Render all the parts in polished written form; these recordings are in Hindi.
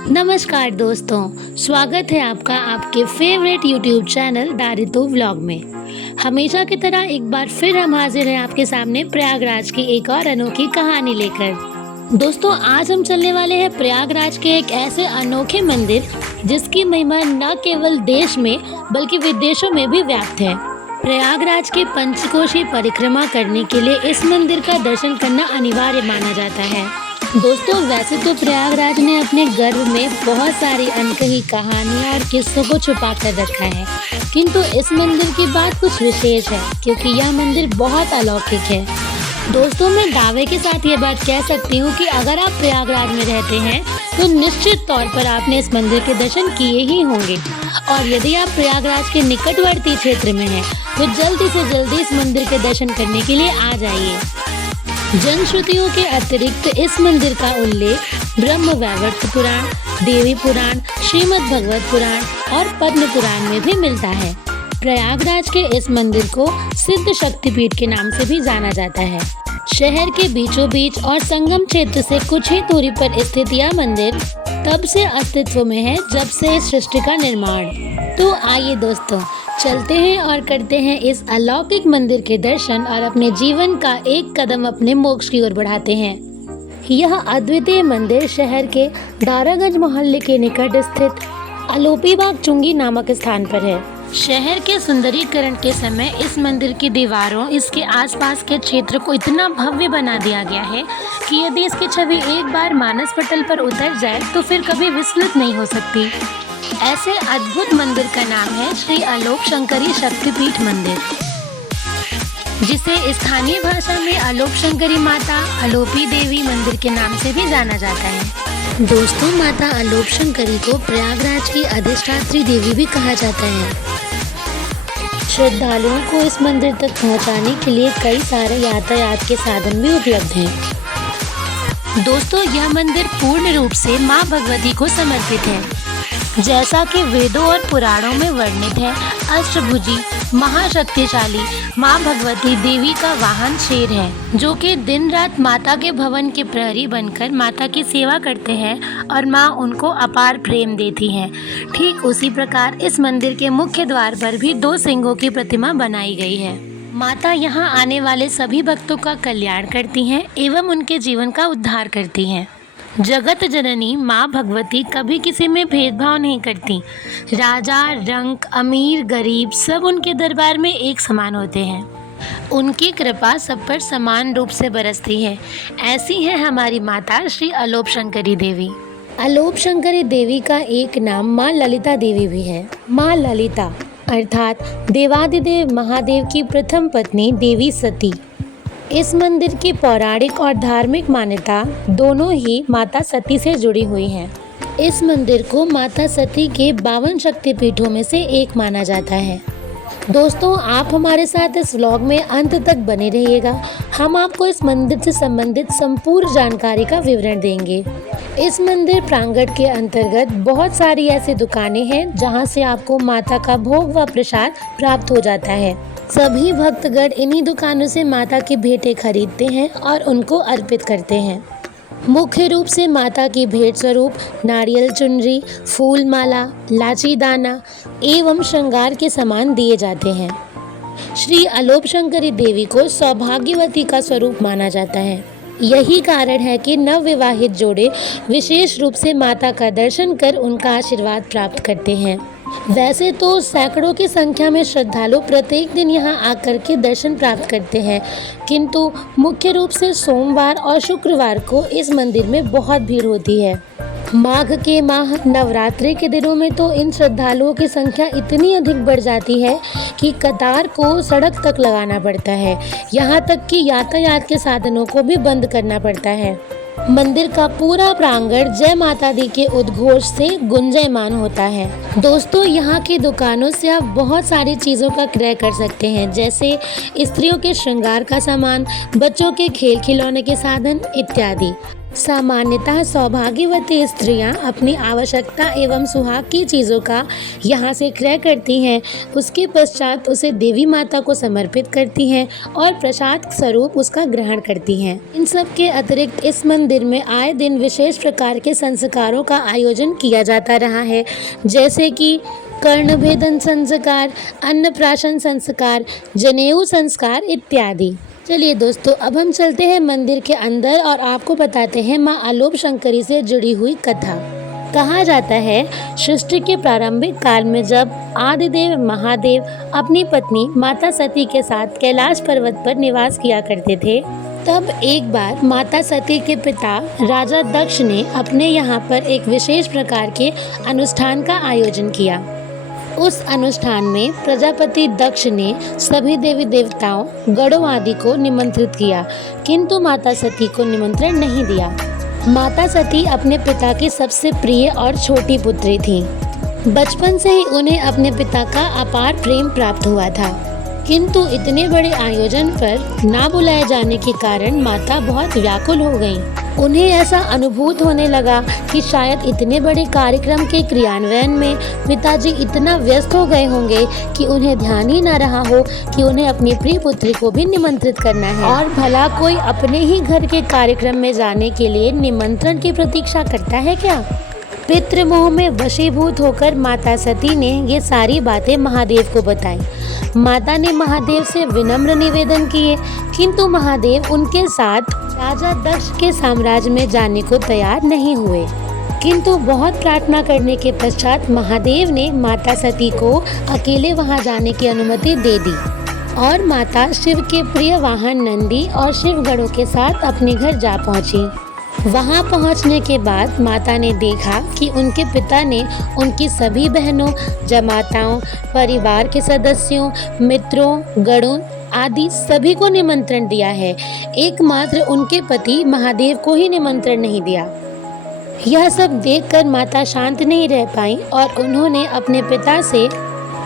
नमस्कार दोस्तों, स्वागत है आपका आपके फेवरेट यूट्यूब चैनल दारितो व्लॉग में। हमेशा की तरह एक बार फिर हम हाजिर हैं आपके सामने प्रयागराज की एक और अनोखी कहानी लेकर। दोस्तों, आज हम चलने वाले हैं प्रयागराज के एक ऐसे अनोखे मंदिर जिसकी महिमा न केवल देश में बल्कि विदेशों में भी व्याप्त है। प्रयागराज के पंचकोशी परिक्रमा करने के लिए इस मंदिर का दर्शन करना अनिवार्य माना जाता है। दोस्तों, वैसे तो प्रयागराज ने अपने गर्भ में बहुत सारी अनकही कहानियाँ और किस्सों को छुपा कर रखा है, किंतु इस मंदिर की बात कुछ विशेष है क्योंकि यह मंदिर बहुत अलौकिक है। दोस्तों, मैं दावे के साथ ये बात कह सकती हूँ कि अगर आप प्रयागराज में रहते हैं तो निश्चित तौर पर आपने इस मंदिर के दर्शन किए ही होंगे, और यदि आप प्रयागराज के निकटवर्ती क्षेत्र में हैं तो जल्दी से जल्दी इस मंदिर के दर्शन करने के लिए आ जाइए। जनश्रुतियों के अतिरिक्त इस मंदिर का उल्लेख ब्रह्म वैवर्त पुराण, देवी पुराण, श्रीमद् भगवत पुराण और पद्म पुराण में भी मिलता है। प्रयागराज के इस मंदिर को सिद्ध शक्तिपीठ के नाम से भी जाना जाता है। शहर के बीचों बीच और संगम क्षेत्र से कुछ ही दूरी पर स्थित यह मंदिर तब से अस्तित्व में है जब से इस सृष्टि का निर्माण। तो आइए दोस्तों, चलते हैं और करते हैं इस अलौकिक मंदिर के दर्शन और अपने जीवन का एक कदम अपने मोक्ष की ओर बढ़ाते हैं। यह अद्वितीय मंदिर शहर के दारागंज मोहल्ले के निकट स्थित आलोपीबाग चुंगी नामक स्थान पर है। शहर के सुंदरीकरण के समय इस मंदिर की दीवारों इसके आसपास के क्षेत्र को इतना भव्य बना दिया गया है कि यदि इसकी छवि एक बार मानस पटल पर उतर जाए तो फिर कभी विस्मृत नहीं हो सकती। ऐसे अद्भुत मंदिर का नाम है श्री आलोप शंकरी शक्तिपीठ मंदिर, जिसे स्थानीय भाषा में आलोप शंकरी माता आलोपी देवी मंदिर के नाम से भी जाना जाता है। दोस्तों, माता आलोप शंकरी को प्रयागराज की अधिष्ठात्री देवी भी कहा जाता है। श्रद्धालुओं को इस मंदिर तक पहुंचाने के लिए कई सारे यातायात के साधन भी उपलब्ध हैं। दोस्तों, यह मंदिर पूर्ण रूप से माँ भगवती को समर्पित है। जैसा कि वेदों और पुराणों में वर्णित है, अष्टभुजी महाशक्तिशाली माँ भगवती देवी का वाहन शेर है, जो कि दिन रात माता के भवन के प्रहरी बनकर माता की सेवा करते हैं और माँ उनको अपार प्रेम देती हैं। ठीक उसी प्रकार इस मंदिर के मुख्य द्वार पर भी 2 सिंहों की प्रतिमा बनाई गई है। माता यहाँ आने वाले सभी भक्तों का कल्याण करती हैं एवं उनके जीवन का उद्धार करती हैं। जगत जननी माँ भगवती कभी किसी में भेदभाव नहीं करती। राजा, रंक, अमीर, गरीब सब उनके दरबार में एक समान होते हैं। उनकी कृपा सब पर समान रूप से बरसती है। ऐसी है हमारी माता श्री आलोप शंकरी देवी। आलोप शंकरी देवी का एक नाम माँ ललिता देवी भी है। माँ ललिता अर्थात देवादिदेव महादेव की प्रथम पत्नी देवी सती। इस मंदिर की पौराणिक और धार्मिक मान्यता दोनों ही माता सती से जुड़ी हुई हैं। इस मंदिर को माता सती के 52 शक्तिपीठों में से एक माना जाता है। दोस्तों, आप हमारे साथ इस व्लॉग में अंत तक बने रहिएगा। हम आपको इस मंदिर से संबंधित संपूर्ण जानकारी का विवरण देंगे। इस मंदिर प्रांगण के अंतर्गत बहुत सारी ऐसी दुकानें हैं जहां से आपको माता का भोग व प्रसाद प्राप्त हो जाता है। सभी भक्तगण इन्हीं दुकानों से माता की भेंटें खरीदते हैं और उनको अर्पित करते हैं। मुख्य रूप से माता की भेंट स्वरूप नारियल चुनरी, फूल माला, लाची दाना एवं श्रृंगार के सामान दिए जाते हैं। श्री आलोप शंकरी देवी को सौभाग्यवती का स्वरूप माना जाता है। यही कारण है कि नवविवाहित जोड़े विशेष रूप से माता का दर्शन कर उनका आशीर्वाद प्राप्त करते हैं। वैसे तो सैकड़ों की संख्या में श्रद्धालु प्रत्येक दिन यहाँ आकर के दर्शन प्राप्त करते हैं, किंतु मुख्य रूप से सोमवार और शुक्रवार को इस मंदिर में बहुत भीड़ होती है। माघ के माह नवरात्रि के दिनों में तो इन श्रद्धालुओं की संख्या इतनी अधिक बढ़ जाती है कि कतार को सड़क तक लगाना पड़ता है। यहाँ तक कि यातायात के साधनों को भी बंद करना पड़ता है। मंदिर का पूरा प्रांगण जय माता दी के उद्घोष से गुंजायमान होता है। दोस्तों, यहाँ की दुकानों से आप बहुत सारी चीज़ों का क्रय कर सकते हैं, जैसे स्त्रियों के श्रृंगार का सामान, बच्चों के खेल खिलौने के साधन इत्यादि। सामान्यतः सौभाग्यवती स्त्रियां अपनी आवश्यकता एवं सुहाग की चीज़ों का यहाँ से क्रय करती हैं। उसके पश्चात उसे देवी माता को समर्पित करती हैं और प्रसाद स्वरूप उसका ग्रहण करती हैं। इन सब के अतिरिक्त इस मंदिर में आए दिन विशेष प्रकार के संस्कारों का आयोजन किया जाता रहा है, जैसे कि कर्णभेदन संस्कार, अन्नप्राशन संस्कार, जनेऊ संस्कार इत्यादि। चलिए दोस्तों, अब हम चलते हैं मंदिर के अंदर और आपको बताते हैं माँ आलोप शंकरी से जुड़ी हुई कथा। कहा जाता है, सृष्टि के प्रारंभिक काल में जब आदिदेव महादेव अपनी पत्नी माता सती के साथ कैलाश पर्वत पर निवास किया करते थे, तब एक बार माता सती के पिता राजा दक्ष ने अपने यहाँ पर एक विशेष प्रकार के अनुष्ठान का आयोजन किया। उस अनुष्ठान में प्रजापति दक्ष ने सभी देवी देवताओं, गणों आदि को निमंत्रित किया, किंतु माता सती को निमंत्रण नहीं दिया। माता सती अपने पिता की सबसे प्रिय और छोटी पुत्री थी। बचपन से ही उन्हें अपने पिता का अपार प्रेम प्राप्त हुआ था, किंतु इतने बड़े आयोजन पर ना बुलाए जाने के कारण माता बहुत व्याकुल हो गईं। उन्हें ऐसा अनुभूत होने लगा कि शायद इतने बड़े कार्यक्रम के क्रियान्वयन में पिताजी इतना व्यस्त हो गए होंगे कि उन्हें ध्यान ही न रहा हो कि उन्हें अपनी प्रिय पुत्री को भी निमंत्रित करना है। और भला कोई अपने ही घर के कार्यक्रम में जाने के लिए निमंत्रण की प्रतीक्षा करता है क्या? पितृमोह में वशीभूत होकर माता सती ने ये सारी बातें महादेव को बताई। माता ने महादेव से विनम्र निवेदन किए, किंतु महादेव उनके साथ राजा दक्ष के साम्राज्य में जाने को तैयार नहीं हुए। किंतु बहुत प्रार्थना करने के पश्चात महादेव ने माता सती को अकेले वहां जाने की अनुमति दे दी और माता शिव के प्रिय वाहन नंदी और शिव गणों के साथ अपने घर जा पहुंची। वहां पहुंचने के बाद माता ने देखा कि उनके पिता ने उनकी सभी बहनों, जमाताओं, परिवार के सदस्यों, मित्रों, गणों आदि सभी को निमंत्रण दिया है, एकमात्र उनके पति महादेव को ही निमंत्रण नहीं दिया। यह सब देखकर माता शांत नहीं रह पाई और उन्होंने अपने पिता से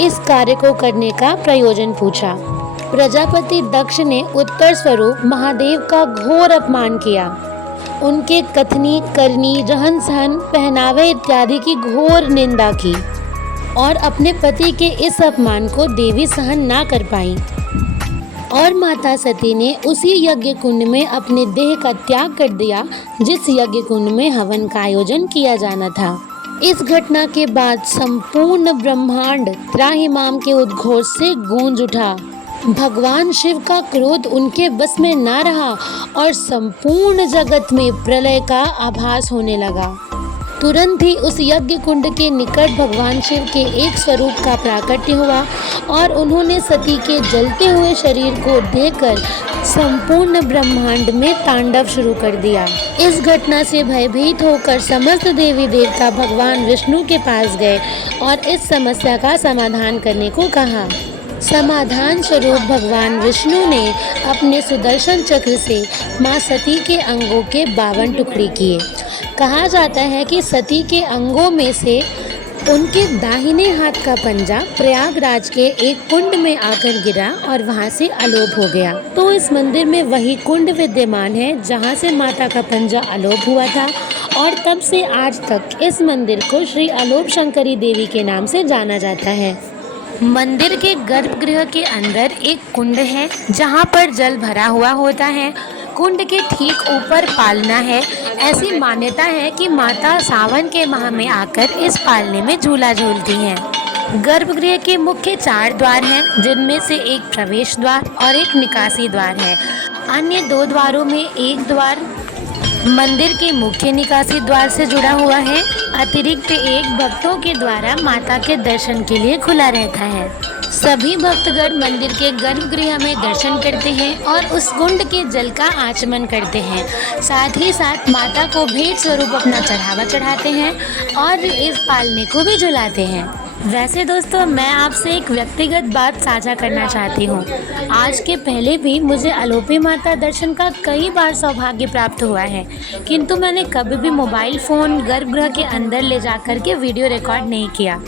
इस कार्य को करने का प्रयोजन पूछा। प्रजापति दक्ष ने उत्तर स्वरूप महादेव का घोर अपमान किया। उनके कथनी, करनी, रहन सहन, पहनावे इत्यादि की घोर निंदा की और अपने पति के इस अपमान को देवी सहन ना कर पाई और माता सती ने उसी यज्ञ कुंड में अपने देह का त्याग कर दिया जिस यज्ञ कुंड में हवन का आयोजन किया जाना था। इस घटना के बाद संपूर्ण ब्रह्मांड त्राहिमाम के उद्घोष से गूंज उठा। भगवान शिव का क्रोध उनके बस में ना रहा और संपूर्ण जगत में प्रलय का आभास होने लगा। तुरंत ही उस यज्ञ कुंड के निकट भगवान शिव के एक स्वरूप का प्राकट्य हुआ और उन्होंने सती के जलते हुए शरीर को देखकर संपूर्ण ब्रह्मांड में तांडव शुरू कर दिया। इस घटना से भयभीत होकर समस्त देवी देवता भगवान विष्णु के पास गए और इस समस्या का समाधान करने को कहा। समाधान स्वरूप भगवान विष्णु ने अपने सुदर्शन चक्र से माँ सती के अंगों के 52 टुकड़े किए। कहा जाता है कि सती के अंगों में से उनके दाहिने हाथ का पंजा प्रयागराज के एक कुंड में आकर गिरा और वहां से अलोप हो गया। तो इस मंदिर में वही कुंड विद्यमान है जहां से माता का पंजा अलोप हुआ था और तब से आज तक इस मंदिर को श्री आलोप शंकरी देवी के नाम से जाना जाता है। मंदिर के गर्भगृह के अंदर एक कुंड है जहां पर जल भरा हुआ होता है। कुंड के ठीक ऊपर पालना है। ऐसी मान्यता है कि माता सावन के माह में आकर इस पालने में झूला झूलती हैं। गर्भगृह के मुख्य 4 द्वार हैं, जिनमें से एक प्रवेश द्वार और एक निकासी द्वार है। अन्य 2 द्वारों में एक द्वार मंदिर के मुख्य निकासी द्वार से जुड़ा हुआ है। अतिरिक्त एक भक्तों के द्वारा माता के दर्शन के लिए खुला रहता है। सभी भक्तगण मंदिर के गर्भगृह में दर्शन करते हैं और उस कुंड के जल का आचमन करते हैं। साथ ही साथ माता को भेंट स्वरूप अपना चढ़ावा चढ़ाते हैं और इस पालने को भी झुलाते हैं। वैसे दोस्तों, मैं आपसे एक व्यक्तिगत बात साझा करना चाहती हूँ। आज के पहले भी मुझे आलोपी माता दर्शन का कई बार सौभाग्य प्राप्त हुआ है, किंतु मैंने कभी भी मोबाइल फ़ोन गर्भगृह के अंदर ले जाकर के वीडियो रिकॉर्ड नहीं किया।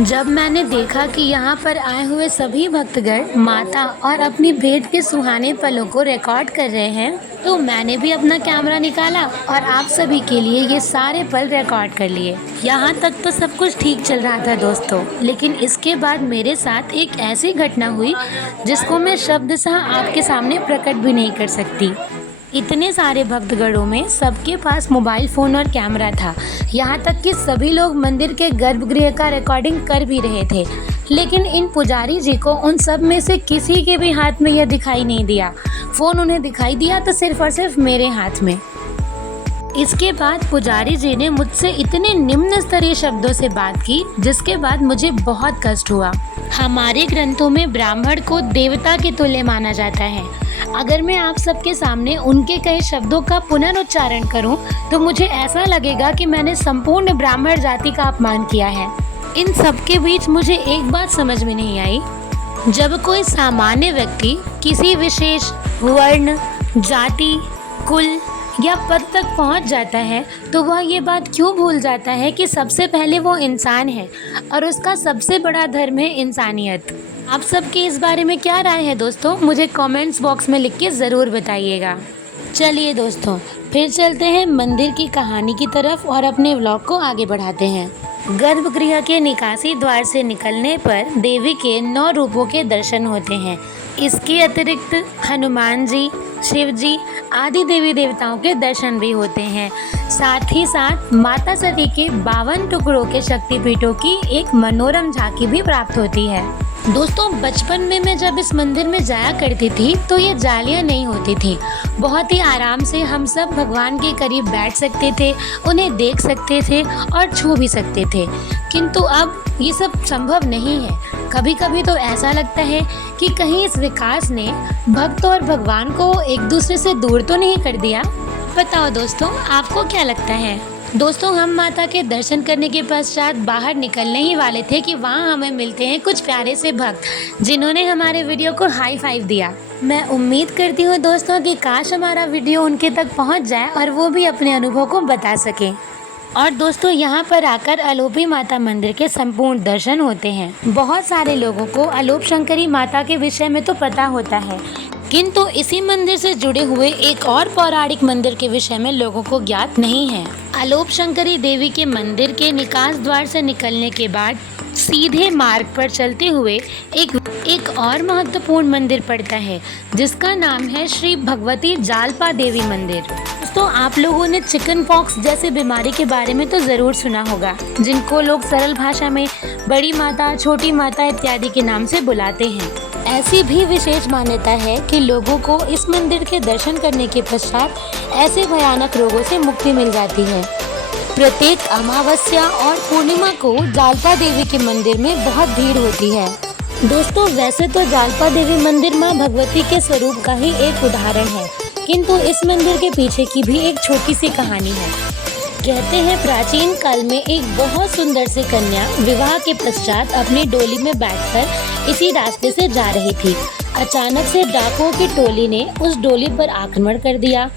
जब मैंने देखा कि यहाँ पर आए हुए सभी भक्तगण माता और अपनी भेंट के सुहाने पलों को रिकॉर्ड कर रहे हैं, तो मैंने भी अपना कैमरा निकाला और आप सभी के लिए ये सारे पल रिकॉर्ड कर लिए। यहाँ तक तो सब कुछ ठीक चल रहा था दोस्तों, लेकिन इसके बाद मेरे साथ एक ऐसी घटना हुई जिसको मैं शब्दशः आपके सामने प्रकट भी नहीं कर सकती। इतने सारे भक्तगणों में सबके पास मोबाइल फ़ोन और कैमरा था, यहाँ तक कि सभी लोग मंदिर के गर्भगृह का रिकॉर्डिंग कर भी रहे थे, लेकिन इन पुजारी जी को उन सब में से किसी के भी हाथ में यह दिखाई नहीं दिया। फ़ोन उन्हें दिखाई दिया तो सिर्फ और सिर्फ मेरे हाथ में। इसके बाद पुजारी जी ने मुझसे इतने निम्न स्तरीय शब्दों से बात की, जिसके बाद मुझे बहुत कष्ट हुआ। हमारे ग्रंथों में ब्राह्मण को देवता के तुल्य माना जाता है। अगर मैं आप सबके सामने उनके कई शब्दों का पुनरुच्चारण करूं, तो मुझे ऐसा लगेगा कि मैंने संपूर्ण ब्राह्मण जाति का अपमान किया है। इन सब के बीच मुझे एक बात समझ में नहीं आई, जब कोई सामान्य व्यक्ति किसी विशेष वर्ण, जाति, कुल या पद तक पहुंच जाता है, तो वह ये बात क्यों भूल जाता है कि सबसे पहले वो इंसान है और उसका सबसे बड़ा धर्म है इंसानियत। आप सबकी इस बारे में क्या राय है दोस्तों, मुझे कमेंट्स बॉक्स में लिख के ज़रूर बताइएगा। चलिए दोस्तों, फिर चलते हैं मंदिर की कहानी की तरफ और अपने व्लॉग को आगे बढ़ाते हैं। गर्भगृह के निकासी द्वार से निकलने पर देवी के 9 रूपों के दर्शन होते हैं। इसके अतिरिक्त हनुमान जी, शिव जी आदि देवी देवताओं के दर्शन भी होते हैं। साथ ही साथ माता सती के 52 टुकड़ों के शक्तिपीठों की एक मनोरम झांकी भी प्राप्त होती है। दोस्तों, बचपन में मैं जब इस मंदिर में जाया करती थी तो ये जालियाँ नहीं होती थी। बहुत ही आराम से हम सब भगवान के करीब बैठ सकते थे, उन्हें देख सकते थे और छू भी सकते थे, किंतु अब ये सब संभव नहीं है। कभी कभी तो ऐसा लगता है कि कहीं इस विकास ने भक्त और भगवान को एक दूसरे से दूर तो नहीं कर दिया। बताओ दोस्तों, आपको क्या लगता है? दोस्तों, हम माता के दर्शन करने के पश्चात बाहर निकलने ही वाले थे कि वहाँ हमें मिलते हैं कुछ प्यारे से भक्त जिन्होंने हमारे वीडियो को हाई फाइव दिया। मैं उम्मीद करती हूँ दोस्तों कि काश हमारा वीडियो उनके तक पहुँच जाए और वो भी अपने अनुभव को बता सकें। और दोस्तों, यहाँ पर आकर अलोपी माता मंदिर के संपूर्ण दर्शन होते हैं। बहुत सारे लोगों को अलोप शंकरी माता के विषय में तो पता होता है, किंतु इसी मंदिर से जुड़े हुए एक और पौराणिक मंदिर के विषय में लोगों को ज्ञात नहीं है। अलोप शंकरी देवी के मंदिर के निकास द्वार से निकलने के बाद सीधे मार्ग पर चलते हुए एक और महत्वपूर्ण मंदिर पड़ता है, जिसका नाम है श्री भगवती जालपा देवी मंदिर। दोस्तों, आप लोगों ने चिकन पॉक्स जैसी बीमारी के बारे में तो ज़रूर सुना होगा, जिनको लोग सरल भाषा में बड़ी माता, छोटी माता इत्यादि के नाम से बुलाते हैं। ऐसी भी विशेष मान्यता है कि लोगों को इस मंदिर के दर्शन करने के पश्चात ऐसे भयानक रोगों से मुक्ति मिल जाती है। प्रत्येक अमावस्या और पूर्णिमा को जालपा देवी के मंदिर में बहुत भीड़ होती है। दोस्तों, वैसे तो जालपा देवी मंदिर माँ भगवती के स्वरूप का ही एक उदाहरण है, किंतु इस मंदिर के पीछे की भी एक छोटी सी कहानी है। कहते हैं प्राचीन काल में एक बहुत सुंदर सी कन्या विवाह के पश्चात अपनी डोली में बैठकर इसी रास्ते से जा रही थी। अचानक से डाकुओं की टोली ने उस डोली पर आक्रमण कर दिया।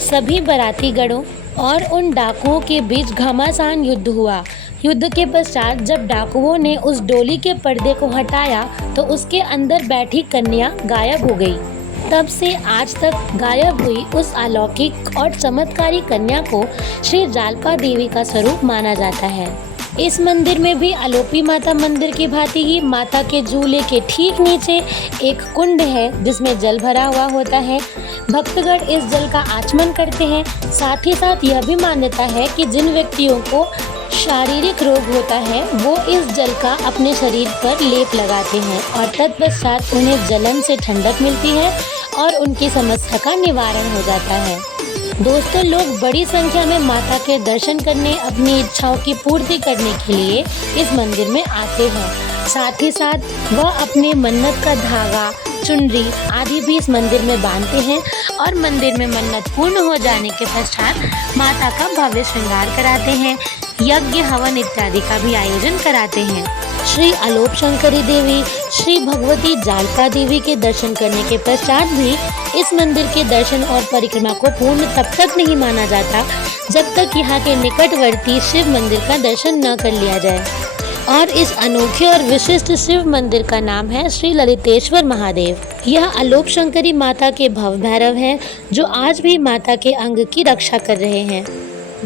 सभी बाराती गणों और उन डाकुओं के बीच घमासान युद्ध हुआ। युद्ध के पश्चात जब डाकुओं ने उस डोली के पर्दे को हटाया तो उसके अंदर बैठी कन्या गायब हो गई। तब से आज तक गायब हुई उस अलौकिक और चमत्कारी कन्या को श्री जालपा देवी का स्वरूप माना जाता है। इस मंदिर में भी अलोपी माता मंदिर की भांति ही माता के झूले के ठीक नीचे एक कुंड है, जिसमें जल भरा हुआ होता है। भक्तगण इस जल का आचमन करते हैं। साथ ही साथ यह भी मान्यता है कि जिन व्यक्तियों को शारीरिक रोग होता है वो इस जल का अपने शरीर पर लेप लगाते हैं और तत्पश्चात उन्हें जलन से ठंडक मिलती है और उनकी समस्या का निवारण हो जाता है। दोस्तों, लोग बड़ी संख्या में माता के दर्शन करने, अपनी इच्छाओं की पूर्ति करने के लिए इस मंदिर में आते हैं। साथ ही साथ वह अपने मन्नत का धागा, चुनरी आदि भी इस मंदिर में बांधते हैं और मंदिर में मन्नत पूर्ण हो जाने के पश्चात माता का भव्य श्रृंगार कराते हैं, यज्ञ हवन इत्यादि का भी आयोजन कराते हैं। श्री अलोप शंकरी देवी, श्री भगवती जालपा देवी के दर्शन करने के पश्चात भी इस मंदिर के दर्शन और परिक्रमा को पूर्ण तब तक नहीं माना जाता जब तक यहाँ के निकटवर्ती शिव मंदिर का दर्शन न कर लिया जाए। और इस अनोखे और विशिष्ट शिव मंदिर का नाम है श्री ललितेश्वर महादेव। यह अलोप शंकरी माता के भव भैरव हैं, जो आज भी माता के अंग की रक्षा कर रहे हैं।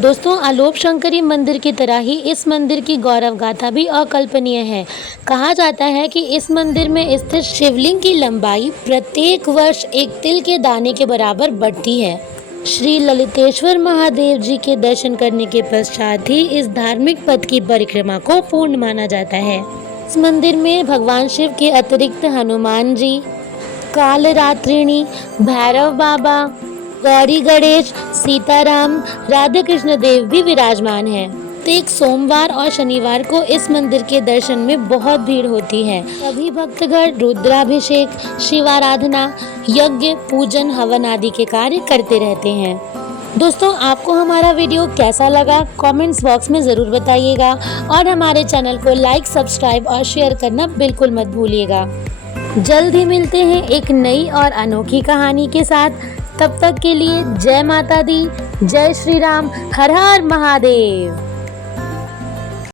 दोस्तों, अलोप शंकरी मंदिर की तरह ही इस मंदिर की गौरव गाथा भी अकल्पनीय है। कहा जाता है कि इस मंदिर में स्थित शिवलिंग की लंबाई प्रत्येक वर्ष एक तिल के दाने के बराबर बढ़ती है। श्री ललितेश्वर महादेव जी के दर्शन करने के पश्चात ही इस धार्मिक पथ की परिक्रमा को पूर्ण माना जाता है। इस मंदिर में भगवान शिव के अतिरिक्त हनुमान जी, कालरात्रिणी, भैरव बाबा, गौरी गणेश, सीताराम, राधे कृष्ण देव भी विराजमान हैं। प्रत्येक सोमवार और शनिवार को इस मंदिर के दर्शन में बहुत भीड़ होती है। सभी भक्तगण रुद्राभिषेक, शिवाराधना, यज्ञ, पूजन, हवन आदि के कार्य करते रहते हैं। दोस्तों, आपको हमारा वीडियो कैसा लगा कमेंट्स बॉक्स में ज़रूर बताइएगा और हमारे चैनल को लाइक, सब्सक्राइब और शेयर करना बिल्कुल मत भूलिएगा। जल्द ही मिलते हैं एक नई और अनोखी कहानी के साथ। तब तक के लिए जय माता दी, जय श्री राम, हर हर महादेव।